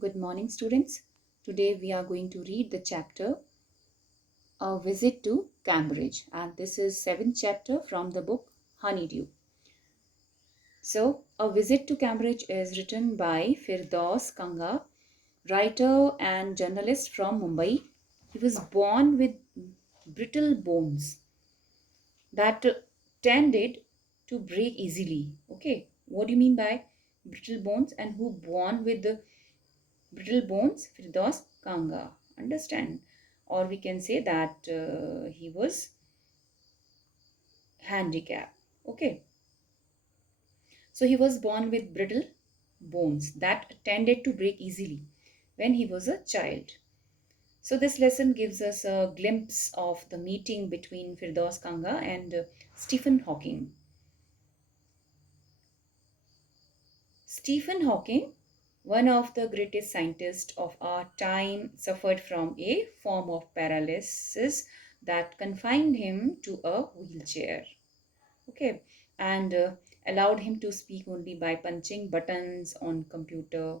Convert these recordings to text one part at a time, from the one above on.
Good morning, students. Today we are going to read the chapter A Visit to Cambridge, and this is seventh chapter from the book Honeydew. So, A Visit to Cambridge is written by Firdaus Kanga, writer and journalist from Mumbai. He was born with brittle bones that tended to break easily. Okay, what do you mean by brittle bones, and who born with the brittle bones? Firdaus Kanga. Understand? Or we can say that he was handicapped. Okay. So he was born with brittle bones that tended to break easily when he was a child. So this lesson gives us a glimpse of the meeting between Firdaus Kanga and Stephen Hawking. Stephen Hawking, one of the greatest scientists of our time, suffered from a form of paralysis that confined him to a wheelchair. Okay, and allowed him to speak only by punching buttons on computer,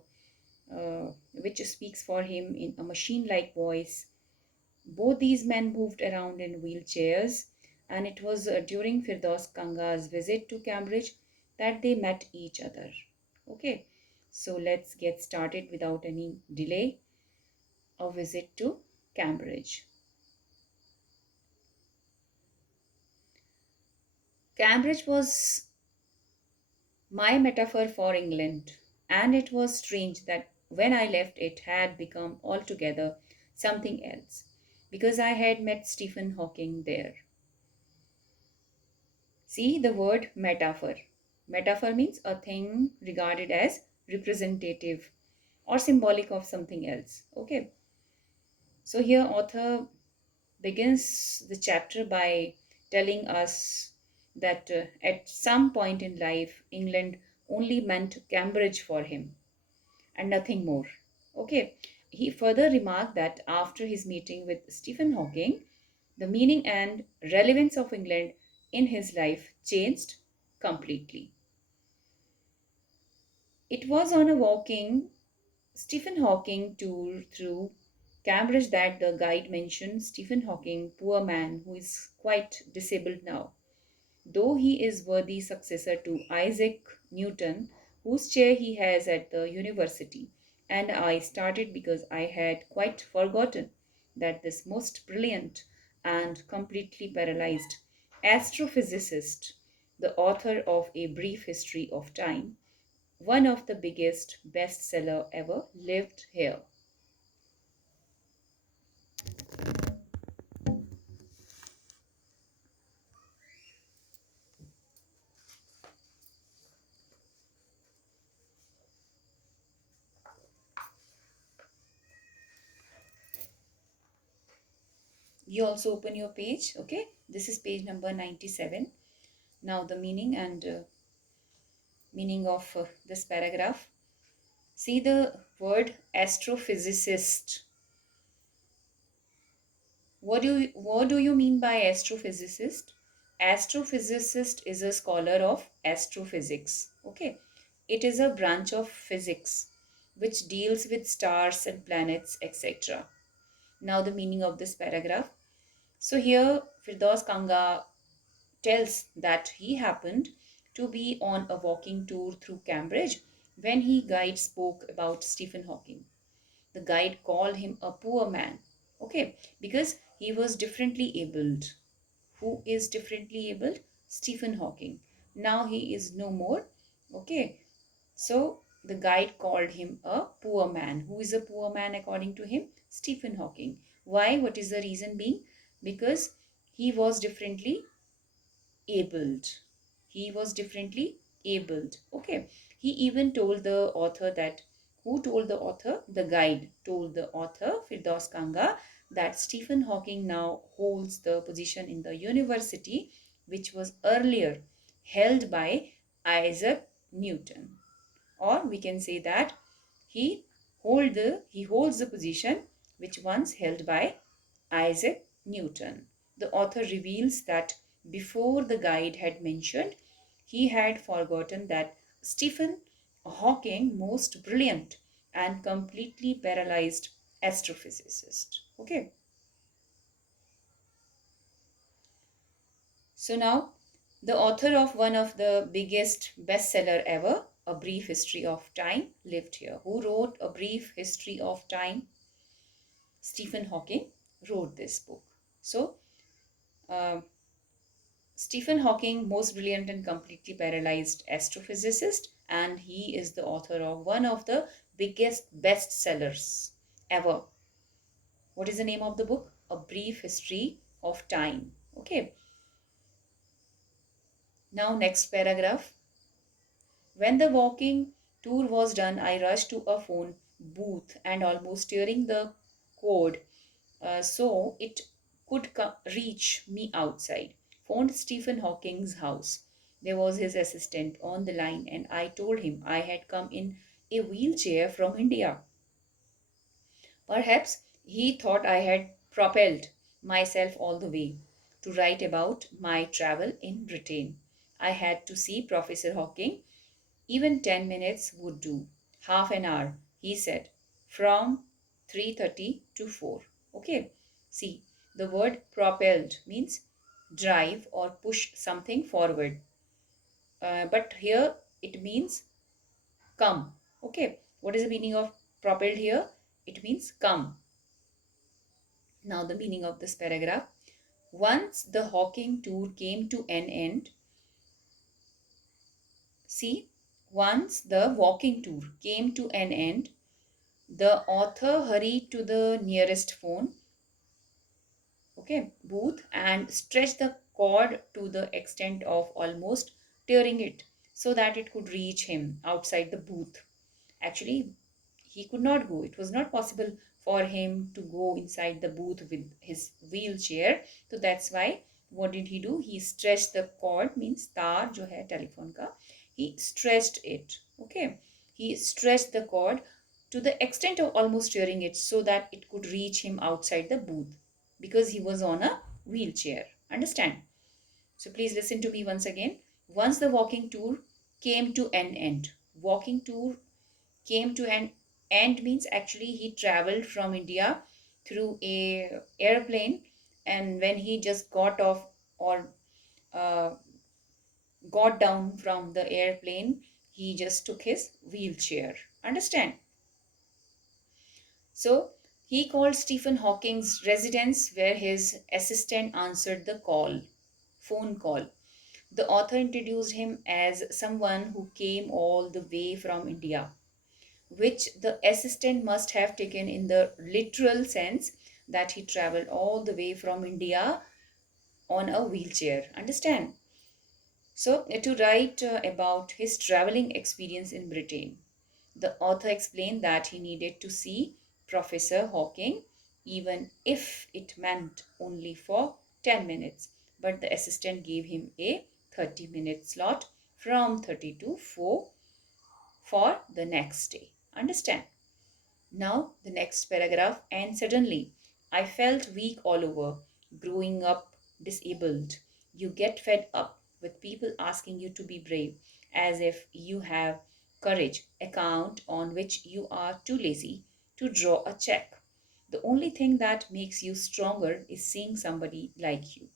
which speaks for him in a machine-like voice. Both these men moved around in wheelchairs, and it was during Firdaus Kanga's visit to Cambridge that they met each other. Okay, so let's get started without any delay. A visit to Cambridge. Cambridge was my metaphor for England, and it was strange that when I left it had become altogether something else, because I had met Stephen Hawking there. See the word metaphor. Metaphor means a thing regarded as representative or symbolic of something else. Okay. So here author begins the chapter by telling us that at some point in life England only meant Cambridge for him and nothing more. Okay. He further remarked that after his meeting with Stephen Hawking, the meaning and relevance of England in his life changed completely. It was on a walking Stephen Hawking tour through Cambridge that the guide mentioned Stephen Hawking, poor man who is quite disabled now, though he is worthy successor to Isaac Newton, whose chair he has at the university. And I started because I had quite forgotten that this most brilliant and completely paralyzed astrophysicist, the author of A Brief History of Time, one of the biggest bestseller ever, lived here. You also open your page. Okay, this is page number 97. Now the meaning of this paragraph. See the word astrophysicist. What do you mean by astrophysicist? Astrophysicist is a scholar of astrophysics. Okay, it is a branch of physics which deals with stars and planets, etc. Now the meaning of this paragraph. So here Firdaus Kanga tells that he happened to be on a walking tour through Cambridge when he guide spoke about Stephen Hawking. The guide called him a poor man, okay, because he was differently abled. Who is differently abled? Stephen Hawking. Now he is no more, okay. So the guide called him a poor man. Who is a poor man according to him? Stephen Hawking. Why? What is the reason being? Because he was differently abled. He was differently abled. Okay. He even told the author that, who told the author? The guide told the author, Firdaus Kanga, that Stephen Hawking now holds the position in the university which was earlier held by Isaac Newton. Or we can say that he holds the position which once held by Isaac Newton. The author reveals that before the guide had mentioned, he had forgotten that Stephen Hawking, most brilliant and completely paralyzed astrophysicist. Okay, so now the author of one of the biggest bestseller ever, A Brief History of Time, lived here. Who wrote A Brief History of Time? Stephen Hawking wrote this book. So, uh, Stephen Hawking, most brilliant and completely paralyzed astrophysicist, and he is the author of one of the biggest bestsellers ever. What is the name of the book? A Brief History of Time. Okay, now next paragraph. When the walking tour was done, I rushed to a phone booth and almost tearing the cord so it could reach me outside. Phoned Stephen Hawking's house. There was his assistant on the line, and I told him I had come in a wheelchair from India. Perhaps he thought I had propelled myself all the way to write about my travel in Britain. I had to see Professor Hawking. Even 10 minutes would do. Half an hour, he said, from 3:30 to 4. Okay. See, the word propelled means drive or push something forward. But here it means come. Okay. What is the meaning of propelled here? It means come. Now the meaning of this paragraph. Once the Hawking tour came to an end, see, once the walking tour came to an end, the author hurried to the nearest phone, okay, booth and stretched the cord to the extent of almost tearing it so that it could reach him outside the booth. Actually, he could not go. It was not possible for him to go inside the booth with his wheelchair. So that's why what did he do? He stretched the cord, means tar जो है telephone का. He stretched it. Okay. He stretched the cord to the extent of almost tearing it so that it could reach him outside the booth because he was on a wheelchair. Understand? So please listen to me once again. Once the walking tour came to an end. Walking tour came to an end means actually he traveled from India through a airplane, and when he just got off or uh, got down from the airplane, he just took his wheelchair. Understand? So he called Stephen Hawking's residence where his assistant answered the phone call. The author introduced him as someone who came all the way from India, which the assistant must have taken in the literal sense that he traveled all the way from India on a wheelchair. Understand? So, to write about his traveling experience in Britain, the author explained that he needed to see Professor Hawking, even if it meant only for 10 minutes. But the assistant gave him a 30-minute slot from 30 to 4 for the next day. Understand? Now, the next paragraph, and suddenly I felt weak all over. Growing up disabled, you get fed up with people asking you to be brave as if you have courage, account on which you are too lazy to draw a check. The only thing that makes you stronger is seeing somebody like you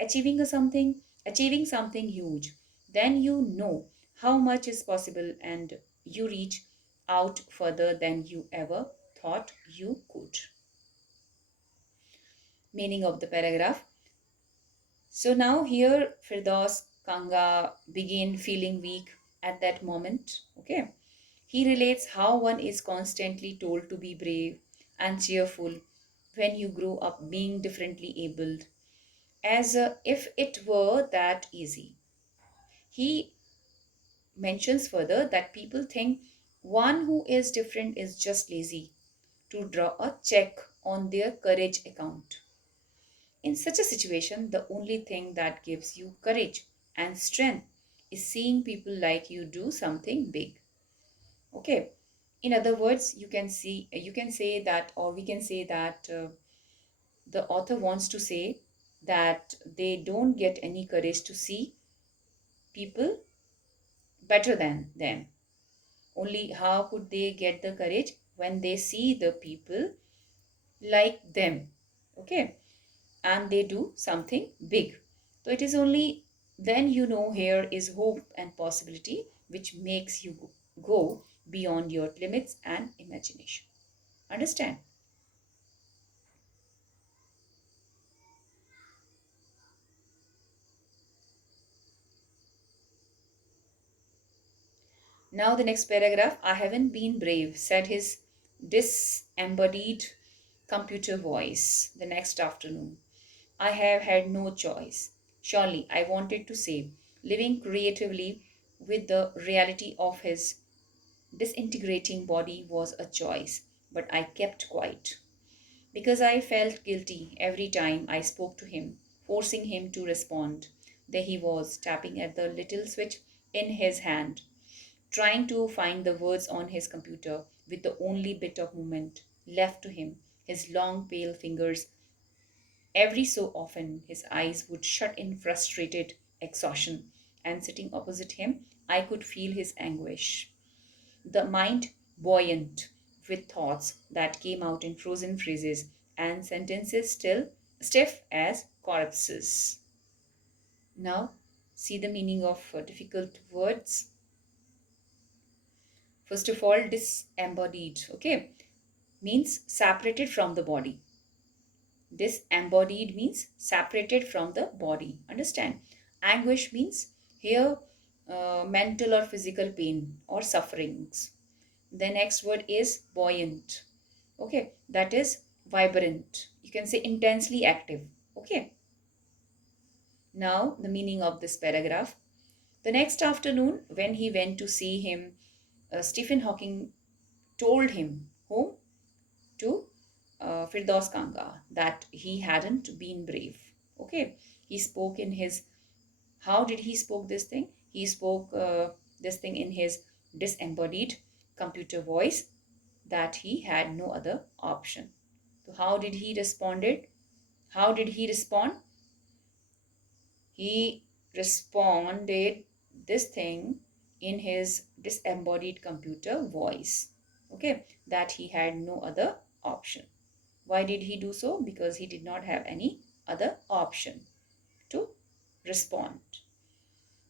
achieving something huge. Then you know how much is possible and you reach out further than you ever thought you could. Meaning of the paragraph. So now here Firdaus Kanga began feeling weak at that moment. Okay. He relates how one is constantly told to be brave and cheerful when you grow up being differently abled, as if it were that easy. He mentions further that people think one who is different is just lazy to draw a check on their courage account. In such a situation, the only thing that gives you courage and strength is seeing people like you do something big. Okay. In other words, you can say that, or we can say that the author wants to say that they don't get any courage to see people better than them. Only how could they get the courage when they see the people like them? Okay, and they do something big. So it is only then you know here is hope and possibility which makes you go beyond your limits and imagination. Understand? Now, the next paragraph, I haven't been brave, said his disembodied computer voice the next afternoon. I have had no choice. Surely, I wanted to say, living creatively with the reality of his disintegrating body was a choice, but I kept quiet because I felt guilty every time I spoke to him, forcing him to respond. There he was, tapping at the little switch in his hand, trying to find the words on his computer with the only bit of movement left to him, his long pale fingers. Every so often, his eyes would shut in frustrated exhaustion, and sitting opposite him, I could feel his anguish. The mind buoyant with thoughts that came out in frozen phrases and sentences still stiff as corpses. Now, see the meaning of difficult words. First of all, disembodied, okay, means separated from the body. Disembodied means separated from the body. Understand? Anguish means here mental or physical pain or sufferings. The next word is buoyant. Okay, that is vibrant. You can say intensely active. Okay, now the meaning of this paragraph. The next afternoon, when he went to see him, Stephen Hawking told him home to Firdaus Kanga that he hadn't been brave. Okay, he spoke in his, how did he spoke this thing? He spoke this thing in his disembodied computer voice that he had no other option. So how did he responded? How did he respond? He responded this thing in his disembodied computer voice. Okay, that he had no other option. Why did he do so? Because he did not have any other option to respond.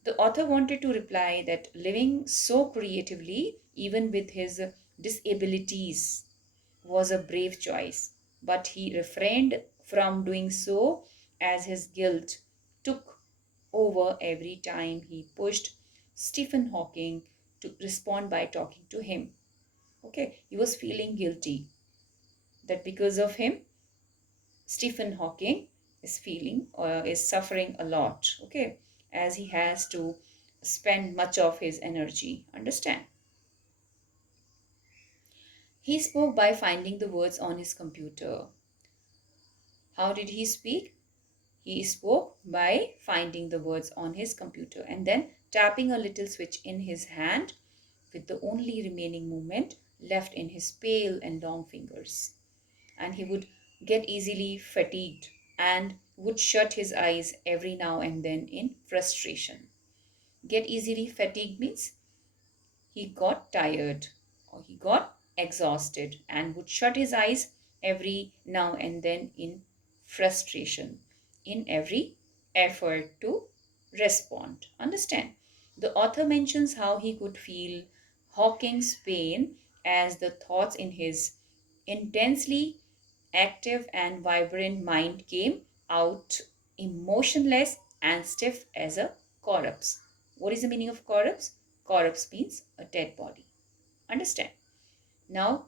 The author wanted to reply that living so creatively, even with his disabilities, was a brave choice, but he refrained from doing so as his guilt took over every time he pushed Stephen Hawking to respond by talking to him. Okay, he was feeling guilty that because of him, Stephen Hawking is feeling or is suffering a lot. Okay, as he has to spend much of his energy. Understand? He spoke by finding the words on his computer. How did he speak? He spoke by finding the words on his computer and then tapping a little switch in his hand with the only remaining movement left in his pale and long fingers. And he would get easily fatigued and would shut his eyes every now and then in frustration. Get easily fatigued means he got tired or he got exhausted and would shut his eyes every now and then in frustration in every effort to respond. Understand? The author mentions how he could feel Hawking's pain as the thoughts in his intensely active and vibrant mind came out emotionless and stiff as a corpse. What is the meaning of corpse? Corpse means a dead body. Understand? Now,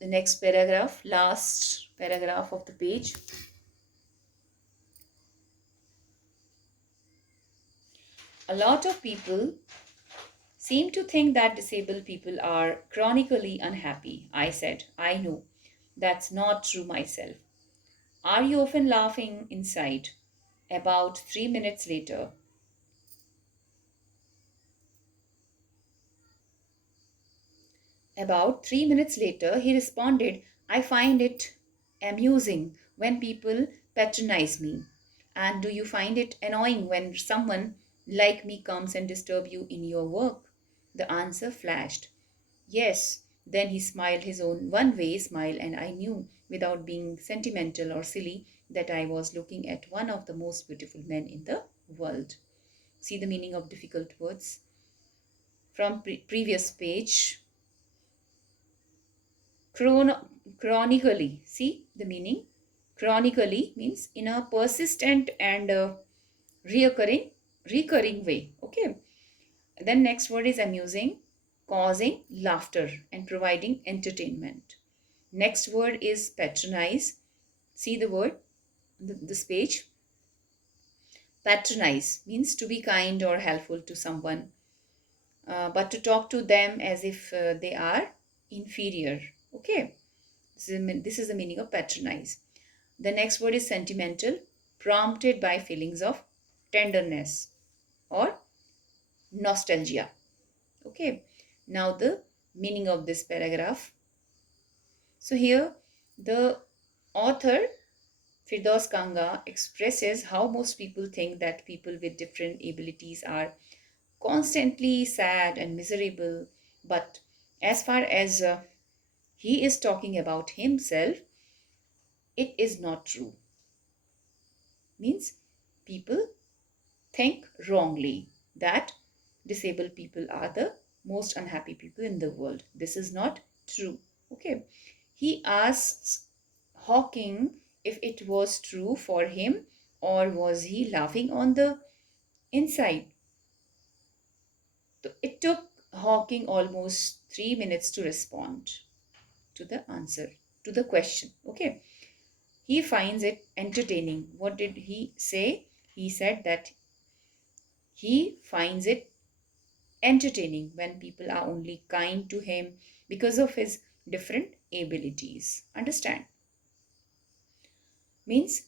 the next paragraph, last paragraph of the page. A lot of people seem to think that disabled people are chronically unhappy. I said, I know. That's not true myself. Are you often laughing inside? About 3 minutes later, About 3 minutes later, he responded, I find it amusing when people patronize me. And do you find it annoying when someone like me comes and disturb you in your work? The answer flashed. Yes. Then he smiled his own one way smile, and I knew, without being sentimental or silly, that I was looking at one of the most beautiful men in the world. See the meaning of difficult words from previous page. Chronically. See the meaning? Chronically means in a persistent and reoccurring, recurring way. Okay. Then next word is amusing, causing laughter and providing entertainment. Next word is patronize. See the word, this page. Patronize means to be kind or helpful to someone, but to talk to them as if they are inferior. Okay, this is the meaning of patronize. The next word is sentimental, prompted by feelings of tenderness or nostalgia. Okay, now the meaning of this paragraph. So here the author Firdaus Kanga expresses how most people think that people with different abilities are constantly sad and miserable. But as far as he is talking about himself, it is not true. Means people think wrongly that disabled people are the most unhappy people in the world. This is not true. Okay. He asks Hawking if it was true for him, or was he laughing on the inside. It took Hawking almost 3 minutes to respond to the answer, to the question. Okay. He finds it entertaining. What did he say? He said that he finds it entertaining when people are only kind to him because of his different abilities. Understand? Means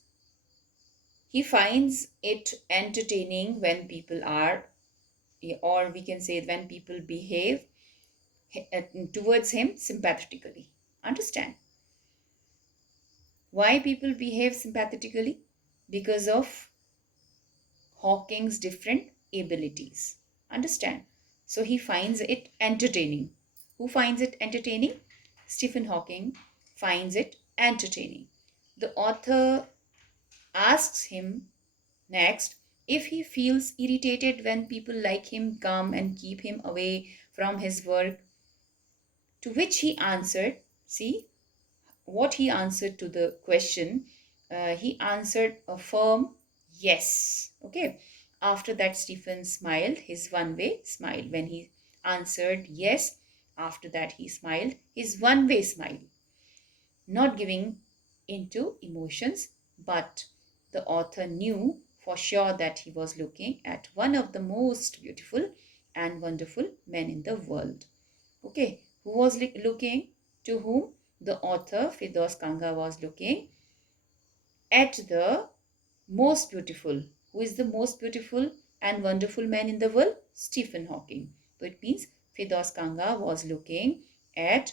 he finds it entertaining when people are, or we can say when people behave towards him sympathetically. Understand? Why people behave sympathetically? Because of Hawking's different abilities. Understand? So he finds it entertaining. Who finds it entertaining? Stephen Hawking finds it entertaining. The author asks him next if he feels irritated when people like him come and keep him away from his work, to which he answered, see what he answered to the question. He answered a firm yes. Okay. After that, Stephen smiled his one way smile. When he answered yes, after that, he smiled his one way smile, not giving into emotions, but the author knew for sure that he was looking at one of the most beautiful and wonderful men in the world. Okay, who was looking? To whom? The author Firdaus Kanga was looking at the most beautiful. Who is the most beautiful and wonderful man in the world? Stephen Hawking. So it means Firdaus Kanga was looking at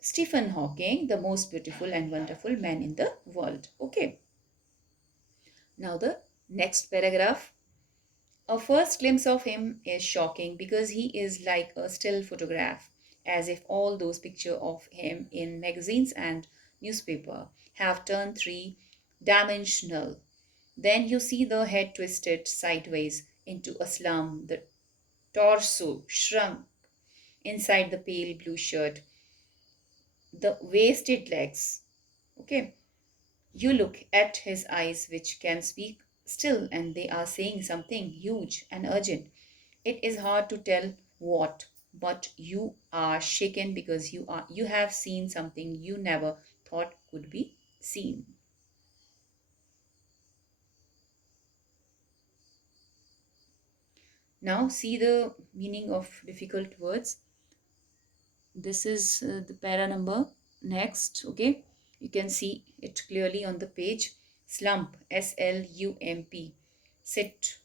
Stephen Hawking, the most beautiful and wonderful man in the world. Okay. Now the next paragraph. A first glimpse of him is shocking because he is like a still photograph, as if all those pictures of him in magazines and newspaper have turned three-dimensional. Then you see the head twisted sideways into a slump, the torso shrunk inside the pale blue shirt, the wasted legs. Okay, you look at his eyes, which can speak still, and they are saying something huge and urgent. It is hard to tell what, but you are shaken because you have seen something you never thought could be seen. Now see the meaning of difficult words. This is the para number next. Okay, you can see it clearly on the page. Slump, SLUMP, sit,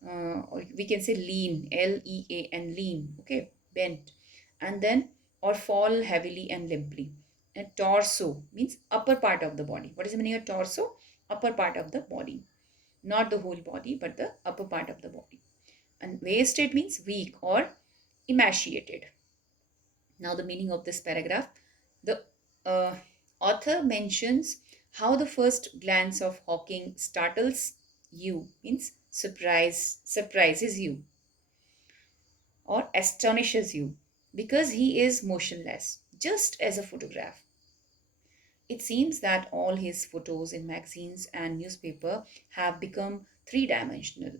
or we can say lean, LEAN, lean. Okay, bent, and then or fall heavily and limply. And torso means upper part of the body. What is the meaning of torso? Upper part of the body, not the whole body, but the upper part of the body. And wasted means weak or emaciated. Now, the meaning of this paragraph, the uh, author mentions how the first glance of Hawking startles you, means surprises you, or astonishes you, because he is motionless, just as a photograph. It seems that all his photos in magazines and newspaper have become three-dimensional.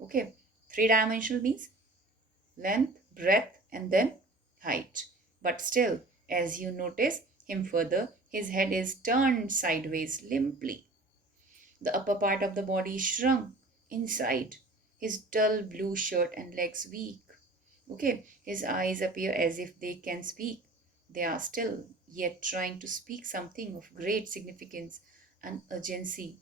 Okay, three-dimensional means length, breadth, and then height. But still, as you notice him further, his head is turned sideways limply. The upper part of the body is shrunk inside. His dull blue shirt and legs weak. Okay, his eyes appear as if they can speak. They are still, yet trying to speak something of great significance and urgency.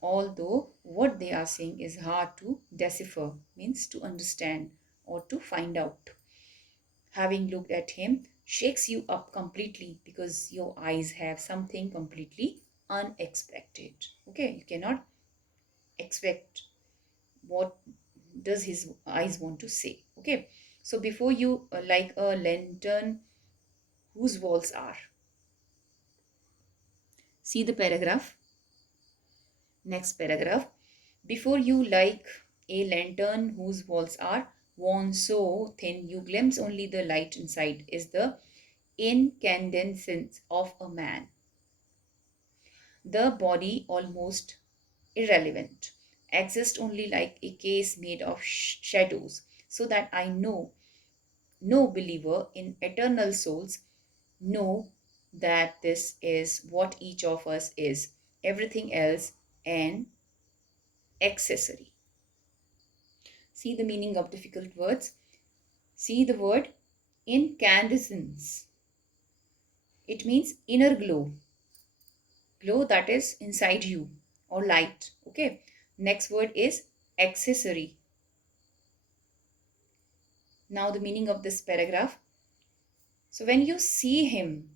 Although what they are saying is hard to decipher, means to understand or to find out. Having looked at him shakes you up completely because your eyes have something completely unexpected. Okay, you cannot expect what does his eyes want to say. Okay, so before you like a lantern whose walls are, see the paragraph, next paragraph, before you like a lantern whose walls are worn so thin you glimpse only the light inside, is the incandescence of a man, the body almost irrelevant, exists only like a case made of shadows, so that I know no believer in eternal souls know that this is what each of us is, everything else an accessory. See the meaning of difficult words. See the word incandescence. It means inner glow, glow that is inside you, or light. Okay. Next word is accessory. Now the meaning of this paragraph. So when you see him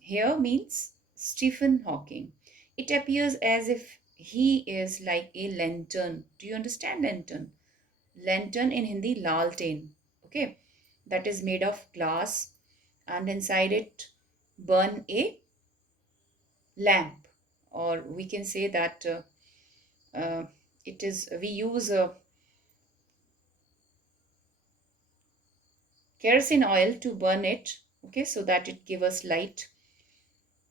here means Stephen Hawking. It appears as if he is like a lantern. Do you understand lantern? Lantern in Hindi, laltain. Okay, that is made of glass, and inside it burn a lamp, or we can say that it is we use kerosene oil to burn it. Okay, so that it give us light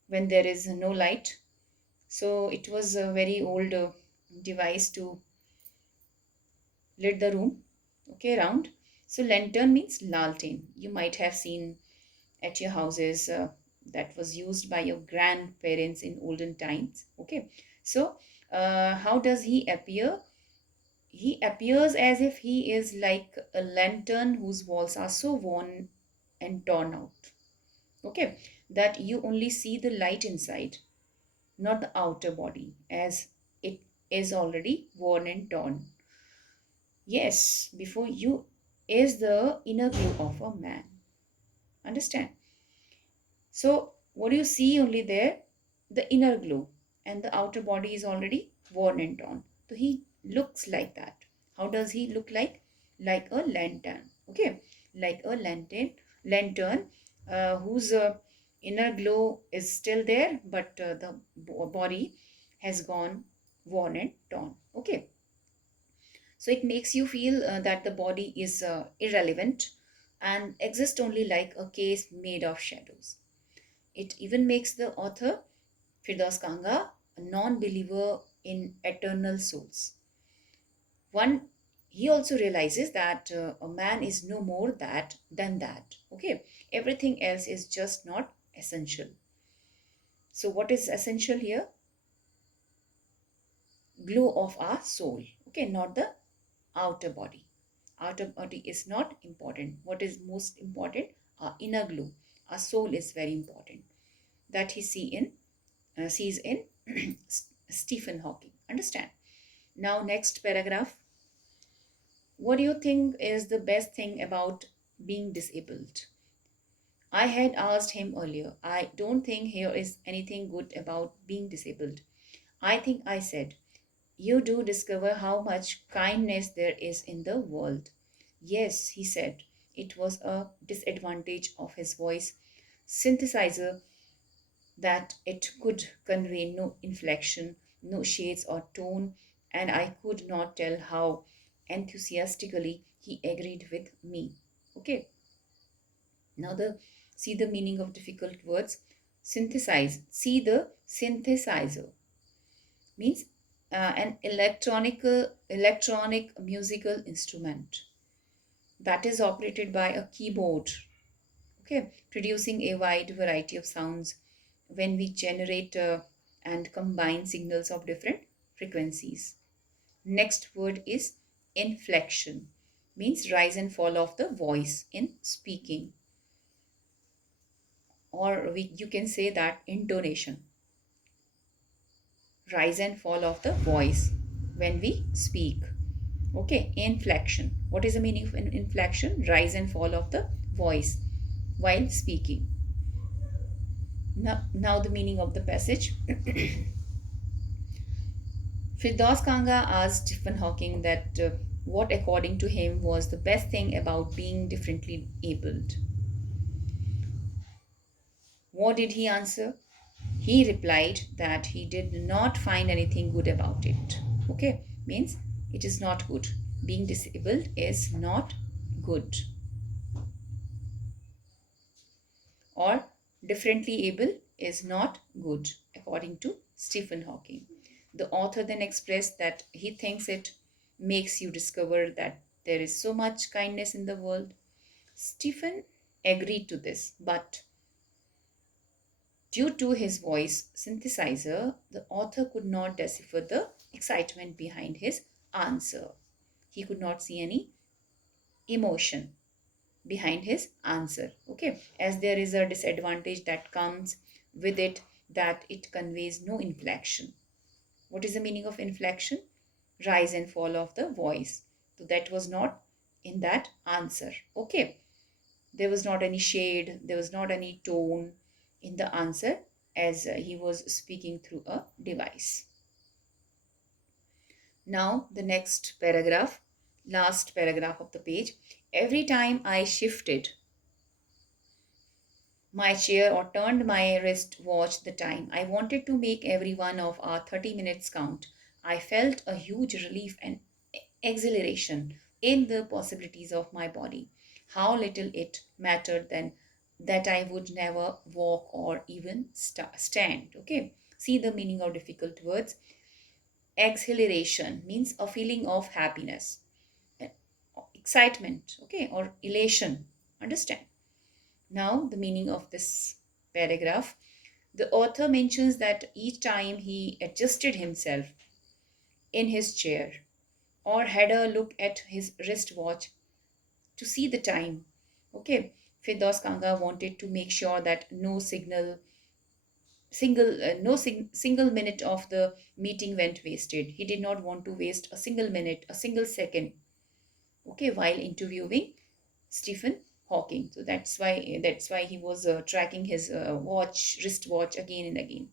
when there is no light. So it was a very old device to lit the room, okay, round. So lantern means laltain. You might have seen at your houses, that was used by your grandparents in olden times. Okay, so how does he appear? He appears as if he is like a lantern whose walls are so worn and torn out. Okay, that you only see the light inside, not the outer body, as it is already worn and torn. Yes, before you is the inner glow of a man. Understand? So, what do you see only there? The inner glow, and the outer body is already worn and torn. So, he looks like that. How does he look like? Like a lantern. Okay, like a lantern whose inner glow is still there, but the body has gone worn and torn. Okay, so it makes you feel that the body is irrelevant and exists only like a case made of shadows. It even makes the author, Firdaus Kanga, a non believer in eternal souls. One, he also realizes that a man is no more that than that. Okay, everything else is just not essential. So, what is essential here? Glow of our soul. Okay, not the outer body. Outer body is not important. What is most important? Our inner glow. Our soul is very important. That he sees in Stephen Hawking. Understand? Now, next paragraph. What do you think is the best thing about being disabled? I had asked him earlier. I don't think here is anything good about being disabled. I think I said, you do discover how much kindness there is in the world. Yes, he said, it was a disadvantage of his voice synthesizer that it could convey no inflection, no shades or tone, and I could not tell how enthusiastically he agreed with me. Okay, now the see the meaning of difficult words. Synthesize. See the synthesizer means an electronic musical instrument that is operated by a keyboard, okay, producing a wide variety of sounds when we generate and combine signals of different frequencies. Next word is inflection, means rise and fall of the voice in speaking, or you can say that intonation, rise and fall of the voice when we speak. Okay, inflection. What is the meaning of inflection? Rise and fall of the voice while speaking. Now the meaning of the passage. Firdaus Kanga asked Stephen Hawking that what, according to him, was the best thing about being differently abled. What did he answer? He replied that he did not find anything good about it. Okay, means it is not good. Being disabled is not good, or differently able is not good, according to Stephen Hawking. The author then expressed that he thinks it makes you discover that there is so much kindness in the world. Stephen agreed to this, but due to his voice synthesizer, the author could not decipher the excitement behind his answer. He could not see any emotion behind his answer. Okay, as there is a disadvantage that comes with it, that it conveys no inflection. What is the meaning of inflection? Rise and fall of the voice. So that was not in that answer. Okay, there was not any shade, there was not any tone in the answer, as he was speaking through a device. Now the next paragraph, last paragraph of the page. Every time I shifted my chair or turned my wrist watch the time, I wanted to make every one of our 30 minutes count. I felt a huge relief and exhilaration in the possibilities of my body. How little it mattered then that I would never walk or even stand. Okay, see the meaning of difficult words. Exhilaration means a feeling of happiness, eh, excitement, okay, or elation. Understand? Now, the meaning of this paragraph. The author mentions that each time he adjusted himself in his chair or had a look at his wristwatch to see the time, okay, Firdaus Kanga wanted to make sure that no single minute of the meeting went wasted. He did not want to waste a single minute, a single second, okay, while interviewing Stephen Hawking. So that's why he was tracking his wristwatch again and again.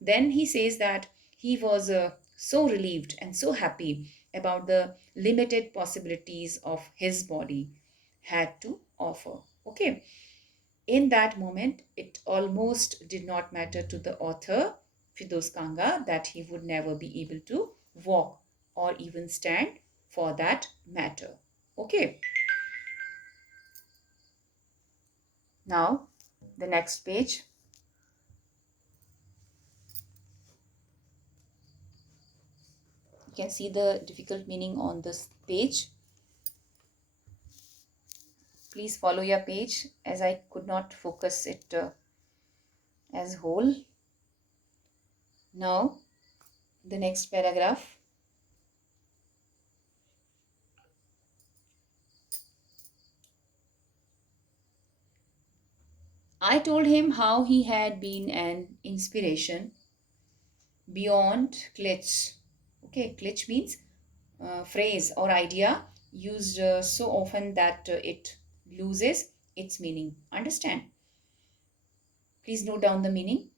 Then he says that he was so relieved and so happy about the limited possibilities of his body had to offer. Okay, in that moment, it almost did not matter to the author, Firdaus Kanga, that he would never be able to walk or even stand for that matter. Okay, now the next page. You can see the difficult meaning on this page. Please follow your page as I could not focus it as whole. Now the next paragraph. I told him how he had been an inspiration beyond glitch. Okay, glitch means phrase or idea used so often that it loses its meaning. Understand? Please note down the meaning.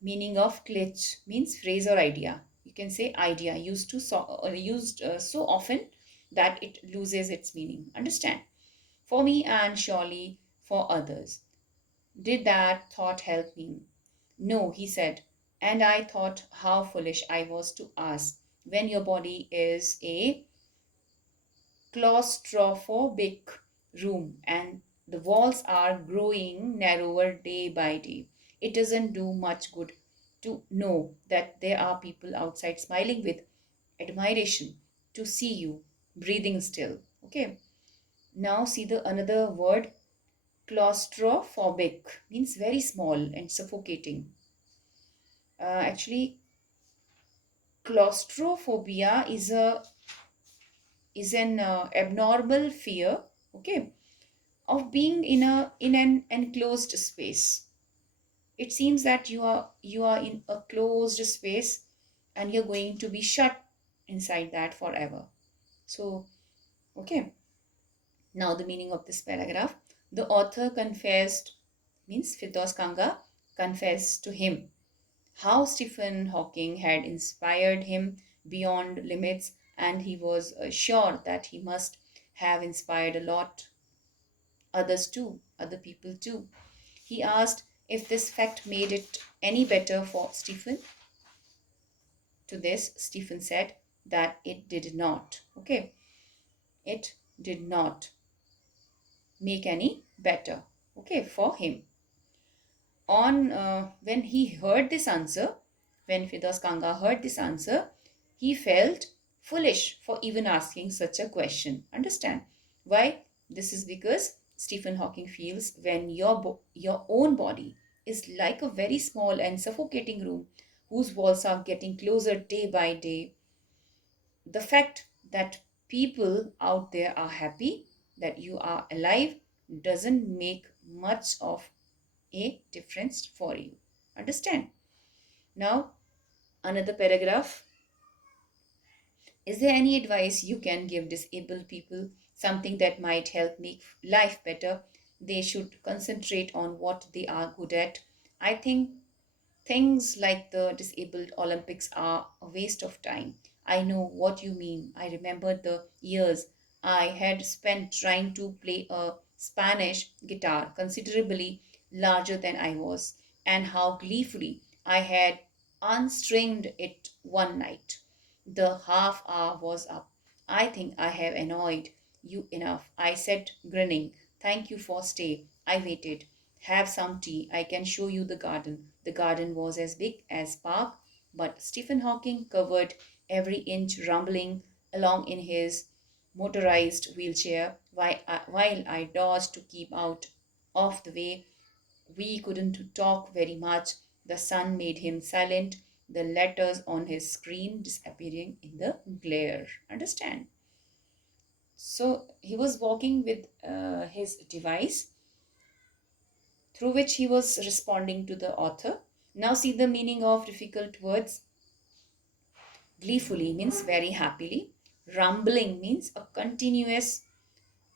Meaning of glitch means phrase or idea. You can say idea used so often that it loses its meaning. Understand? for me and surely for others. Did that thought help me? No, he said, and I thought how foolish I was to ask when your body is a claustrophobic room and the walls are growing narrower day by day. It doesn't do much good to know that there are people outside smiling with admiration to see you breathing still. Okay. Now see the another word, claustrophobic means very small and suffocating. Actually, claustrophobia is an abnormal fear, okay, of being in an enclosed space. It seems that you are in a closed space and you're going to be shut inside that forever. So, okay. Now the meaning of this paragraph. The author confessed, means Firdaus Kanga confessed to him how Stephen Hawking had inspired him beyond limits, and he was sure that he must have inspired a lot others too, other people too. He asked if this fact made it any better for Stephen. To this, Stephen said that it did not. Okay, it did not make any better. Okay, for him. On when he heard this answer, when Fidas Kanga heard this answer, he felt foolish for even asking such a question. Understand why? This is because Stephen Hawking feels when your own body is like a very small and suffocating room whose walls are getting closer day by day, the fact that people out there are happy that you are alive doesn't make much of a difference for you. Understand? Now, another paragraph. Is there any advice you can give disabled people? Something that might help make life better? They should concentrate on what they are good at. I think things like the disabled Olympics are a waste of time. I know what you mean. I remember the years I had spent trying to play a Spanish guitar considerably larger than I was, and how gleefully I had unstringed it one night. The half hour was up. I think I have annoyed you enough, I said, grinning. Thank you for stay. I waited. Have some tea. I can show you the garden. The garden was as big as park, but Stephen Hawking covered every inch, rumbling along in his motorized wheelchair while I dodged to keep out of the way. We couldn't talk very much. The sun made him silent, the letters on his screen disappearing in the glare. Understand? So he was walking with his device through which he was responding to the author. Now, see the meaning of difficult words. Gleefully means very happily. Rumbling means a continuous,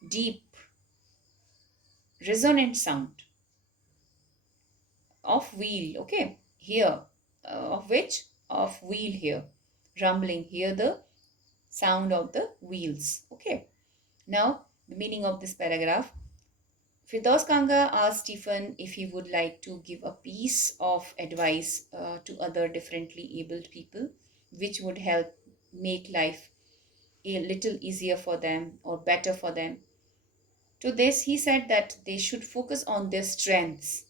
deep, resonant sound of wheel. Okay, here, of which? Of wheel here. Rumbling, hear the sound of the wheels. Okay, now the meaning of this paragraph. Firdaus Kanga asked Stephen if he would like to give a piece of advice to other differently abled people, which would help make life a little easier for them or better for them. To this, he said that they should focus on their strengths,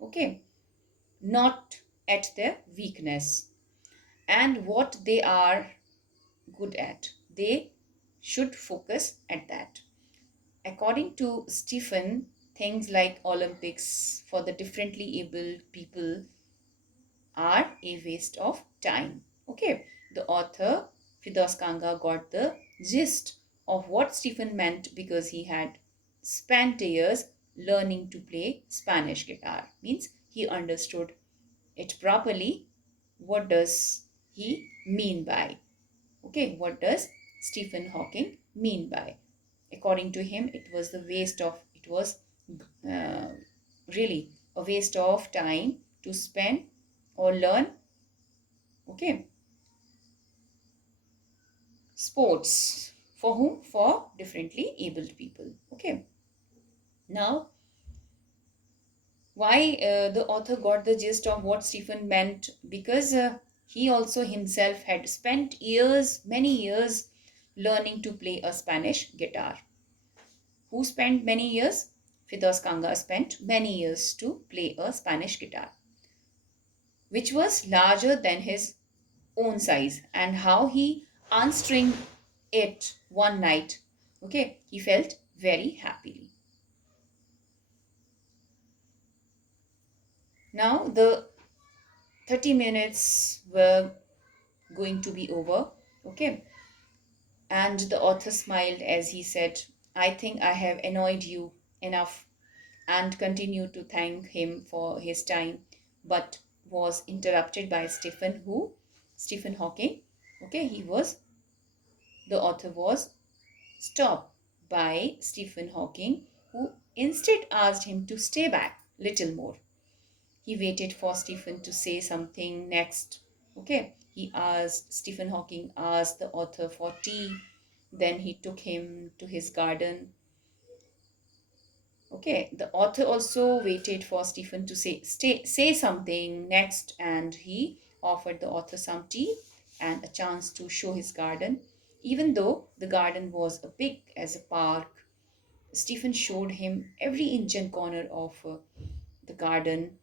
okay, not at their weakness and what they are good at. They should focus at that. According to Stephen, things like Olympics for the differently abled people are a waste of time. Okay, the author Fidas Kanga got the gist of what Stephen meant because he had spent years learning to play Spanish guitar. Means he understood it properly. What does he mean by? Okay, what does Stephen Hawking mean by? According to him, it was uh, really a waste of time to spend or learn, okay, sports. For whom? For differently abled people. Okay. Now, why the author got the gist of what Stephen meant? Because he also himself had spent years, many years, learning to play a Spanish guitar. Who spent many years? Fidos Kanga spent many years to play a Spanish guitar, which was larger than his own size, and how he unstringed it one night. Okay, he felt very happily. Now the 30 minutes were going to be over. Okay, and the author smiled as he said, I think I have annoyed you enough, and continued to thank him for his time, but was interrupted by Stephen Hawking. Okay, the author was stopped by Stephen Hawking, who instead asked him to stay back little more. He waited for Stephen to say something next. Okay, Stephen Hawking asked the author for tea. Then he took him to his garden. Okay, the author also waited for Stephen to say something next, and he offered the author some tea and a chance to show his garden. Even though the garden was as big as a park, Stephen showed him every inch and corner of the garden.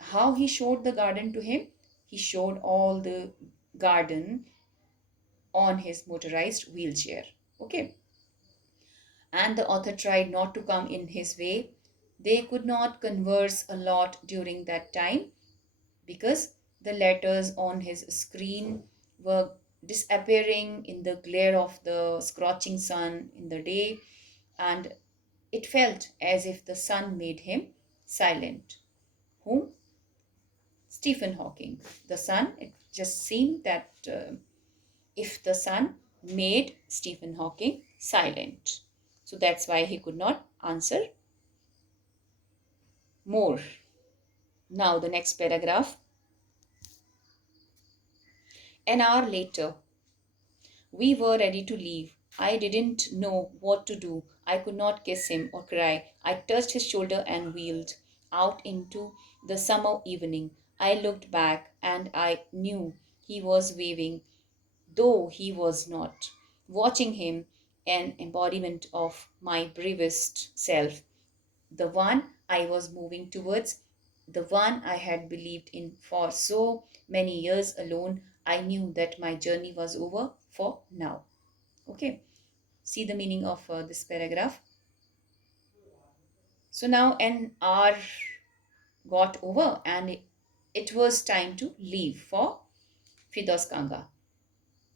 How he showed the garden to him? He showed all the garden on his motorized wheelchair. Okay, and the author tried not to come in his way. They could not converse a lot during that time because the letters on his screen were disappearing in the glare of the scorching sun in the day, and it felt as if the sun made him silent. Whom? Stephen Hawking. The sun, it just seemed that if the sun made Stephen Hawking silent. So that's why he could not answer more. Now, the next paragraph. An hour later, we were ready to leave. I didn't know what to do. I could not kiss him or cry. I touched his shoulder and wheeled out into the summer evening. I looked back and I knew he was waving, though he was not. Watching him, an embodiment of my bravest self, the one I was moving towards, the one I had believed in for so many years alone. I knew that my journey was over for now. Okay, see the meaning of this paragraph. So now an hour got over, and it was time to leave for Fidos Kanga.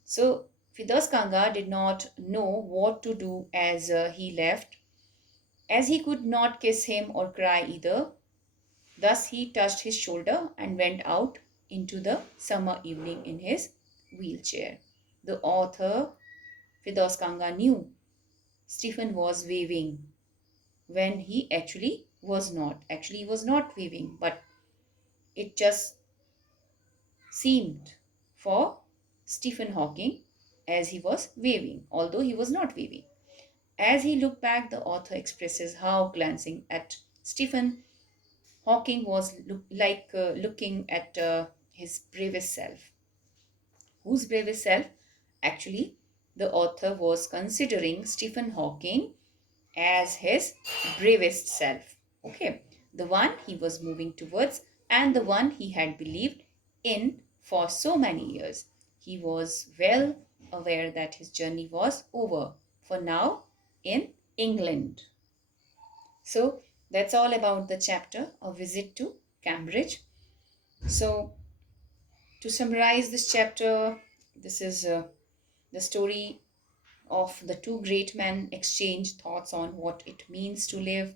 So Fidos Kanga did not know what to do as he left, as he could not kiss him or cry either. Thus he touched his shoulder and went out into the summer evening in his wheelchair. The author, Fidos Kanga, knew Stephen was waving when he actually was not. Actually, he was not waving, but it just seemed for Stephen Hawking as he was waving, although he was not waving. As he looked back, the author expresses how glancing at Stephen Hawking was looking at his bravest self. Whose bravest self? Actually, the author was considering Stephen Hawking as his bravest self. Okay, the one he was moving towards and the one he had believed in for so many years. He was well aware that his journey was over for now in England. So that's all about the chapter, A Visit to Cambridge. So, to summarize this chapter, this is the story of the two great men exchange thoughts on what it means to live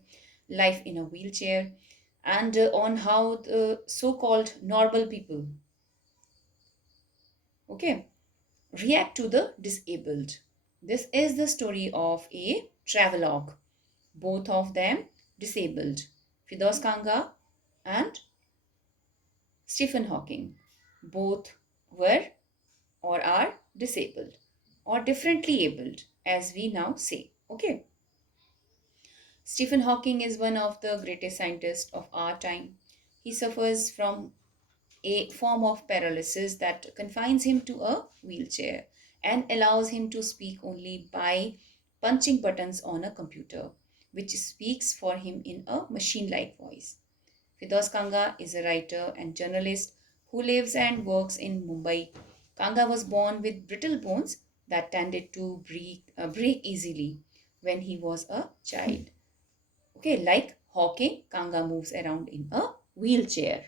life in a wheelchair, and on how the so-called normal people, okay, react to the disabled. This is the story of a travelogue, both of them disabled, Fidos Kanga and Stephen Hawking. Both were or are disabled or differently abled, as we now say. Okay, Stephen Hawking is one of the greatest scientists of our time. He suffers from a form of paralysis that confines him to a wheelchair and allows him to speak only by punching buttons on a computer, which speaks for him in a machine like voice. Fidos Kanga is a writer and journalist who lives and works in Mumbai. Kanga was born with brittle bones that tended to break easily when he was a child. Okay, like Hawking, Kanga moves around in a wheelchair.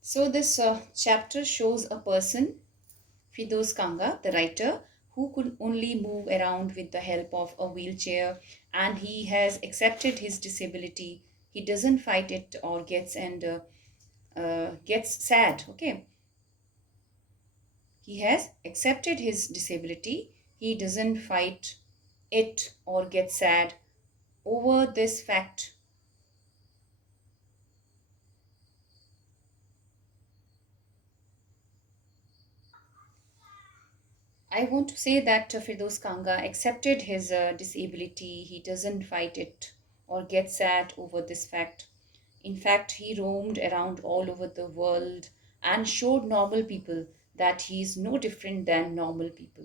So, this chapter shows a person, Fidos Kanga, the writer, who could only move around with the help of a wheelchair, and he has accepted his disability. He doesn't fight it or gets sad. Okay, he has accepted his disability. He doesn't fight it or get sad over this fact. I want to say that Firdaus Kanga accepted his disability. He doesn't fight it or get sad over this fact. In fact, he roamed around all over the world and showed normal people that he is no different than normal people.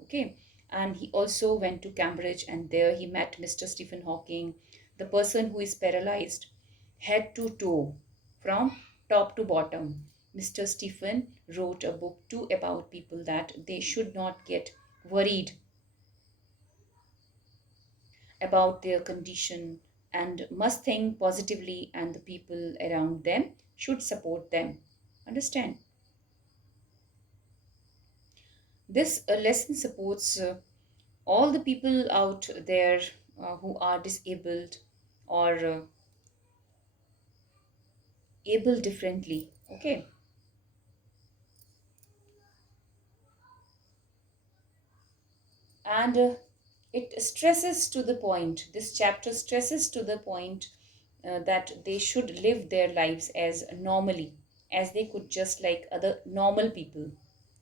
Okay. And he also went to Cambridge, and there he met Mr. Stephen Hawking, the person who is paralyzed head to toe from top to bottom. Mr. Stephen wrote a book too about people that they should not get worried about their condition and must think positively, and the people around them should support them. Understand? This lesson supports all the people out there who are disabled or able differently. Okay. And it stresses to the point, this chapter stresses to the point that they should live their lives as normally as they could, just like other normal people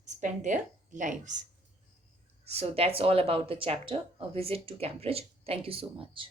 spend their lives. So that's all about the chapter, A Visit to Cambridge. Thank you so much.